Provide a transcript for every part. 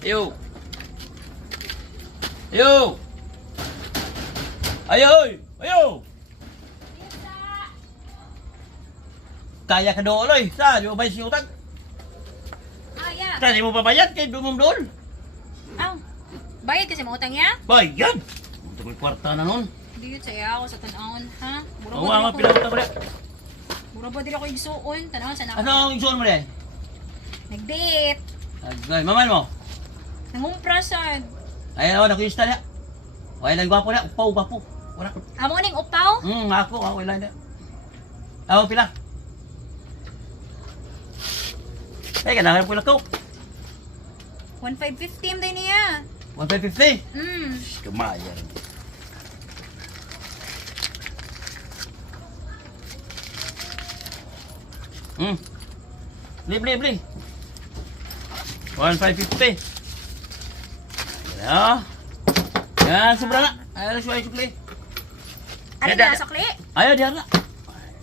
Ayo. Ayo. Ayo, ayo. Kaya ka doon, oy. Sa, di mo ba yung utang? Kaya. Sa, di mo babayad kay dumum doon. Aw, bayad kasi mga utang niya? Bayad. Ito may kwarta na nun. Hindi yun saya ako sa tanawon, ha? Oo nga, pinakita mo rin. Mura ba din ako igsuon? Tanawon sa Ano ang isuon mo rin? Nag-date. Agay, maman mo. Nangumpra sad. Ay, ako, nakista niya. Wala lang gwapo niya. Upaw, gwapo. Wala. Amo ning upaw? Ako ilan niya. Ako, pila. Eh, kailangan ko lang ko. 1,550 din niya. 150. Kumayan. Beli. 1,550. Ya. Ya, sobra na. Ayaw na siya sukli. Ano Dada. na sakli? Ayaw, diyan na.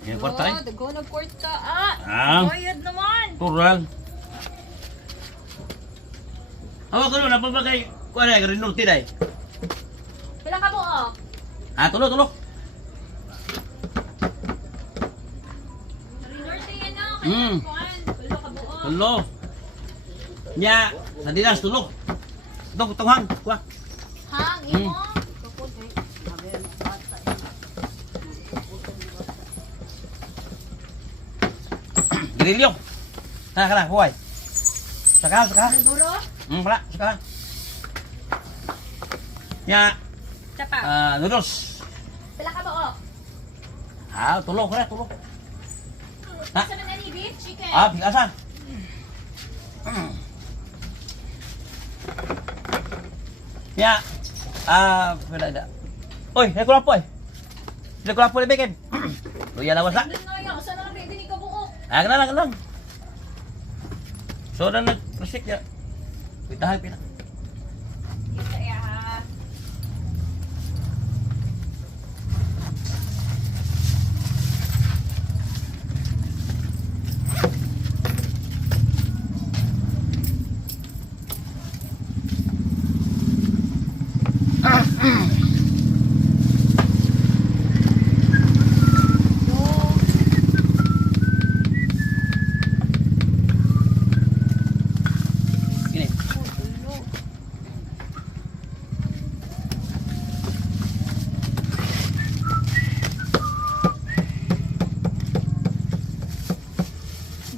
Yan, kwarta eh. Dago na kwarta. Bayad naman. Tural. Awak ko na papagay. Kuha na, rinurti na eh. Pila ka mo, oh? Tulo. Rinorte yan na. Mm. Pila ka buo. Tulo. Nya, sa dinas, tulo. Ito, tunghang. Kuha. Hang, imo. Girilyo. Kana, huway. Saka. Duro. Wala, saka. Nya, Tsapa. noodles. Pila ka buo. Tulo. Ha? Sa man ni beef, chicken. Bigasan. Ya, wala na. Oy, kulapo eh. Kulapo ni Beken. Luya lawas na. Doon nga yun. Saan na rin din ikaw buo? Lang. So, na nag-resik ya. Pitahay, pina. Ito ya, ha. Gini.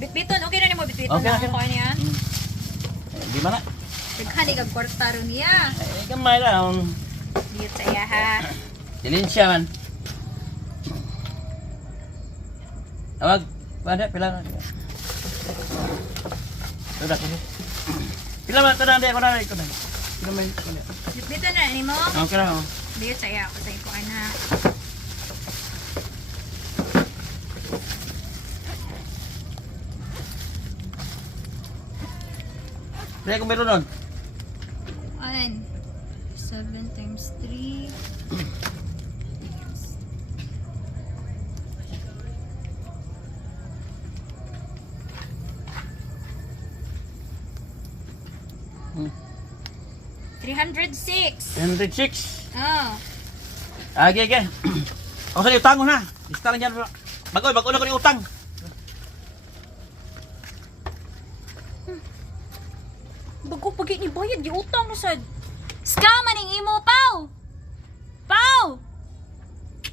Bitbiton, okay na ni mo bitbiton Okay, na okay. ako niya. Di mana? Nagkani kag kwarta ron niya. Gamay lang. Dito sa iya, ha. Dilin siya man. Awag, pada pila na. Sudah ko. Pila man tanang dia ko na. Pila man ko na. Bitbiton na ni mo. Okay na. Dito sa iya, ako sa ikuan, ha. Pila ko meron nun. 7 times 3. Hmm. 306. 106. Oh. Okay. Ako sa utang mo na. Lista lang yan. Bago na ko yung utang. Bago pagi ni bayad, di utang na sad. Scam maning imo, pao.